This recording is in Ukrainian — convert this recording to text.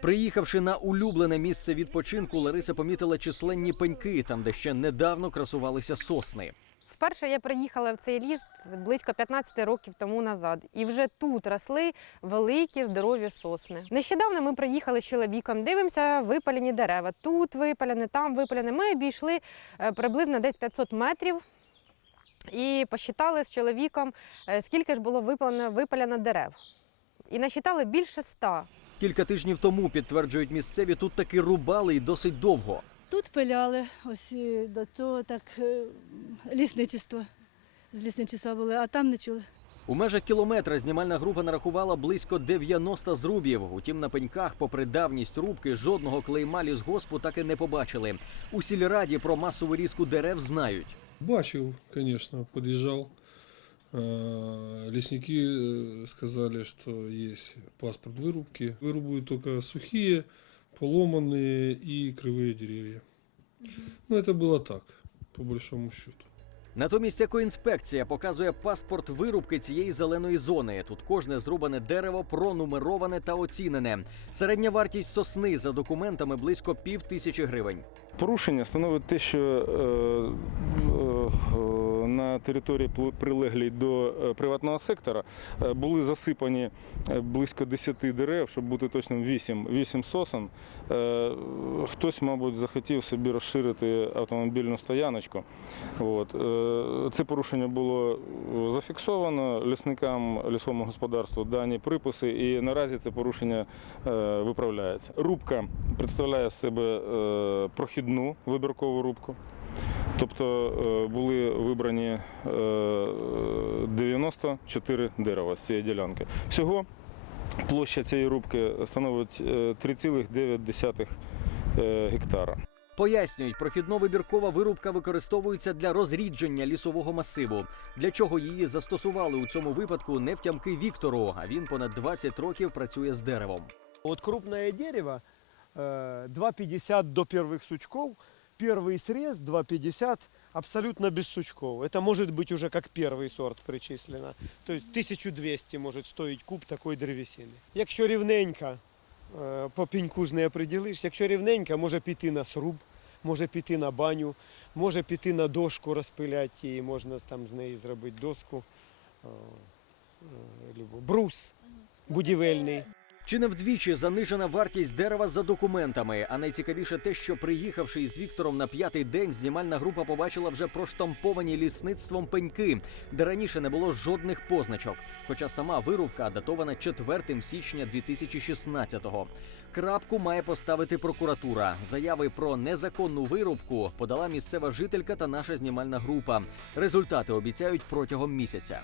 Приїхавши на улюблене місце відпочинку, Лариса помітила численні пеньки, там де ще недавно красувалися сосни. Вперше я приїхала в цей ліс близько 15 років тому назад, і вже тут росли великі здорові сосни. Нещодавно ми приїхали з чоловіком, дивимося випалені дерева. Тут випалене, там випалене. Ми обійшли е, приблизно десь 500 метрів. І посчитали з чоловіком, е, скільки ж було випалено, випалено дерев. І насчитали більше ста. Кілька тижнів тому підтверджують місцеві, тут таки рубали і досить довго. Тут пиляли, ось до того так е, лісничество. З лісничества були, а там не чули. У межах кілометра знімальна група нарахувала близько 90 зрубів. Утім, на пеньках, попри давність рубки, жодного клейма лісгоспу так і не побачили. У сільраді про масову різку дерев знають. Бачив, конечно, подъезжал. Э, Лесники э, сказали, что есть паспорт вырубки. Вырубают только сухие, поломанные и кривые деревья. Ну, это было так, по большому счету. Натомість екоінспекція показує паспорт вирубки цієї зеленої зони. Тут кожне зрубане дерево пронумероване та оцінене. Середня вартість сосни за документами близько пів тисячі гривень. Порушення становить те, що е, е, на території прилеглій до е, приватного сектора е, були засипані е, близько 10 дерев, щоб бути точним 8, 8 сосен. Хтось, мабуть, захотів собі розширити автомобільну стояночку. От. Це порушення було зафіксовано лісникам лісовому господарству дані приписи, і наразі це порушення виправляється. Рубка представляє себе прохідну вибіркову рубку. Тобто е, були вибрані е, 94 дерева з цієї ділянки. Всього площа цієї рубки становить е, 3,9 е, гектара. Пояснюють, прохідно-вибіркова вирубка використовується для розрідження лісового масиву. Для чого її застосували у цьому випадку, не втямки Віктору. А він понад 20 років працює з деревом. Вот крупное дерево э, 2,50 до первых сучков Первый срез 2,50 абсолютно без сучков. Это может быть уже как первый сорт причислено. То есть 1200 может стоить куб такої древесини. Якщо рівненько, е, по пеньку ж не определиш, якщо рівненько, може піти на сруб, може піти на баню, може піти на дошку розпиляти і можна там з неї зробити доску. е, е, любу. Брус будівельний. Чи не вдвічі занижена вартість дерева за документами? А найцікавіше те, що приїхавши із Віктором на п'ятий день, знімальна група побачила вже проштамповані лісництвом пеньки, де раніше не було жодних позначок. Хоча сама вирубка датована 4 січня 2016-го. Крапку має поставити прокуратура. Заяви про незаконну вирубку подала місцева жителька та наша знімальна група. Результати обіцяють протягом місяця.